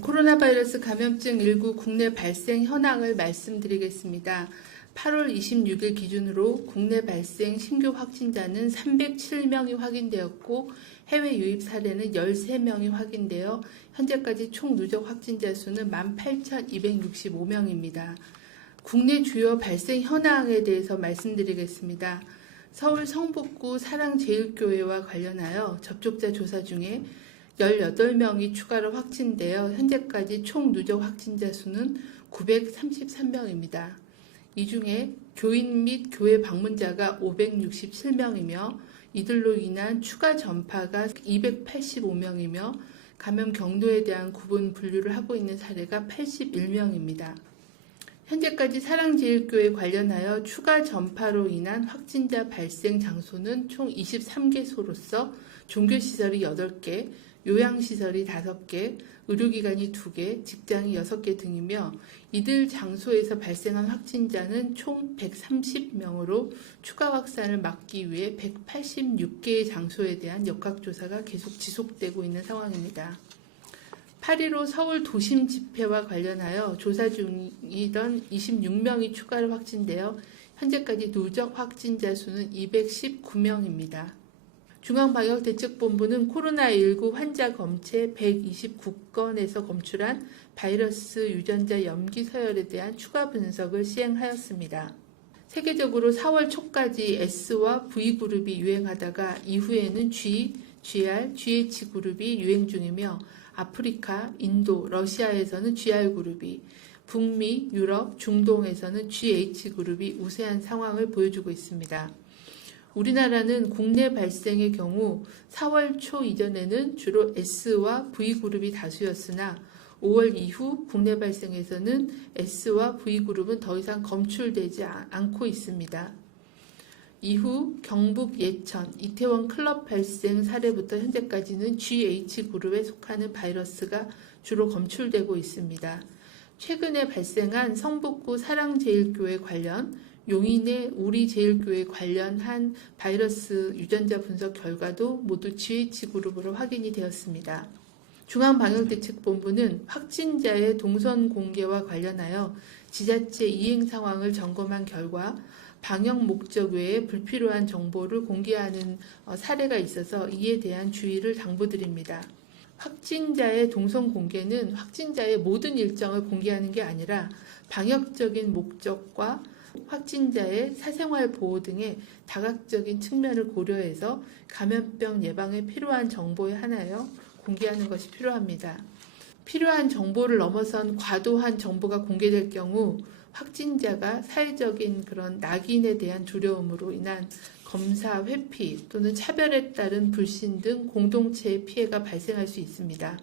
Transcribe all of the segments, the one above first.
코로나 바이러스 감염증 19 국내 발생 현황을 말씀드리겠습니다. 8월 26일 기준으로 국내 발생 신규 확진자는 307명이 확인되었고 해외 유입 사례는 13명이 확인되어 현재까지 총 누적 확진자 수는 18,265명입니다. 국내 주요 발생 현황에 대해서 말씀드리겠습니다. 서울 성북구 사랑제일교회와 관련하여 접촉자 조사 중에 18명이 추가로 확진되어 현재까지 총 누적 확진자 수는 933명입니다. 이 중에 교인 및 교회 방문자가 567명이며 이들로 인한 추가 전파가 285명이며 감염 경로에 대한 구분 분류를 하고 있는 사례가 81명입니다. 현재까지 사랑제일교회 관련하여 추가 전파로 인한 확진자 발생 장소는 총 23개소로서 종교시설이 8개, 요양시설이 5개, 의료기관이 2개, 직장이 6개 등이며 이들 장소에서 발생한 확진자는 총 130명으로 추가 확산을 막기 위해 186개의 장소에 대한 역학조사가 계속 지속되고 있는 상황입니다. 8.15 서울 도심 집회와 관련하여 조사 중이던 26명이 추가로 확진되어 현재까지 누적 확진자 수는 219명입니다. 중앙방역대책본부는 코로나19 환자 검체 129건에서 검출한 바이러스 유전자 염기 서열에 대한 추가 분석을 시행하였습니다. 세계적으로 4월 초까지 S와 V그룹이 유행하다가 이후에는 G, GR, GH그룹이 유행 중이며 아프리카, 인도, 러시아에서는 GR그룹이, 북미, 유럽, 중동에서는 GH그룹이 우세한 상황을 보여주고 있습니다. 우리나라는 국내 발생의 경우 4월 초 이전에는 주로 S와 V그룹이 다수였으나 5월 이후 국내 발생에서는 S와 V그룹은 더 이상 검출되지 않고 있습니다. 이후 경북 예천, 이태원 클럽 발생 사례부터 현재까지는 GH그룹에 속하는 바이러스가 주로 검출되고 있습니다. 최근에 발생한 성북구 사랑제일교회 관련, 용인의 우리제일교회 관련한 바이러스 유전자 분석 결과도 모두 GH그룹으로 확인이 되었습니다. 중앙방역대책본부는 확진자의 동선 공개와 관련하여 지자체 이행 상황을 점검한 결과 방역 목적 외에 불필요한 정보를 공개하는 사례가 있어서 이에 대한 주의를 당부드립니다. 확진자의 동선 공개는 확진자의 모든 일정을 공개하는 게 아니라 방역적인 목적과 확진자의 사생활 보호 등의 다각적인 측면을 고려해서 감염병 예방에 필요한 정보에 한하여 공개하는 것이 필요합니다. 필요한 정보를 넘어선 과도한 정보가 공개될 경우 확진자가 사회적인 그런 낙인에 대한 두려움으로 인한 검사 회피 또는 차별에 따른 불신 등 공동체의 피해가 발생할 수 있습니다.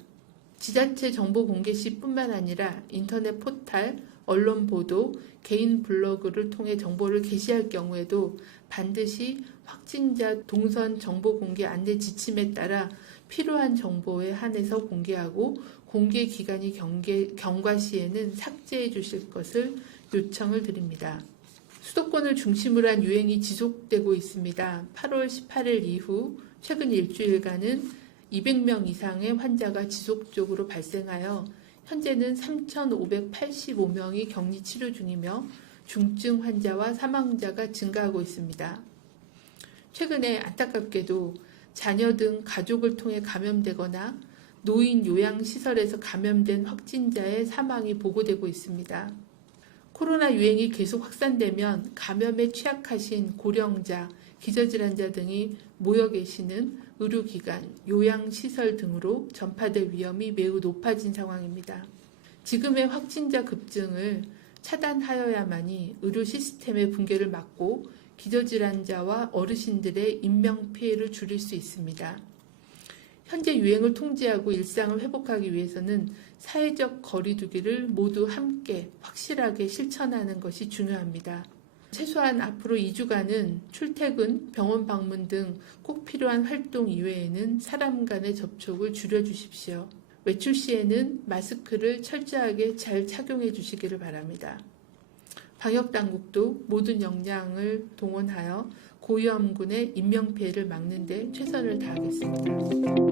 지자체 정보 공개 시뿐만 아니라 인터넷 포탈, 언론 보도, 개인 블로그를 통해 정보를 게시할 경우에도 반드시 확진자 동선 정보 공개 안내 지침에 따라 필요한 정보에 한해서 공개하고 공개 기간이 경과 시에는 삭제해 주실 것을 요청을 드립니다. 수도권을 중심으로 한 유행이 지속되고 있습니다. 8월 18일 이후 최근 일주일간은 200명 이상의 환자가 지속적으로 발생하여 현재는 3,585명이 격리 치료 중이며 중증 환자와 사망자가 증가하고 있습니다. 최근에 안타깝게도 자녀 등 가족을 통해 감염되거나 노인 요양시설에서 감염된 확진자의 사망이 보고되고 있습니다. 코로나 유행이 계속 확산되면 감염에 취약하신 고령자, 기저질환자 등이 모여 계시는 의료기관, 요양시설 등으로 전파될 위험이 매우 높아진 상황입니다. 지금의 확진자 급증을 차단하여야만이 의료 시스템의 붕괴를 막고 기저질환자와 어르신들의 인명피해를 줄일 수 있습니다. 현재 유행을 통제하고 일상을 회복하기 위해서는 사회적 거리두기를 모두 함께 확실하게 실천하는 것이 중요합니다. 최소한 앞으로 2주간은 출퇴근, 병원 방문 등 꼭 필요한 활동 이외에는 사람 간의 접촉을 줄여주십시오. 외출 시에는 마스크를 철저하게 잘 착용해 주시기를 바랍니다. 방역당국도 모든 역량을 동원하여 고위험군의 인명피해를 막는 데 최선을 다하겠습니다.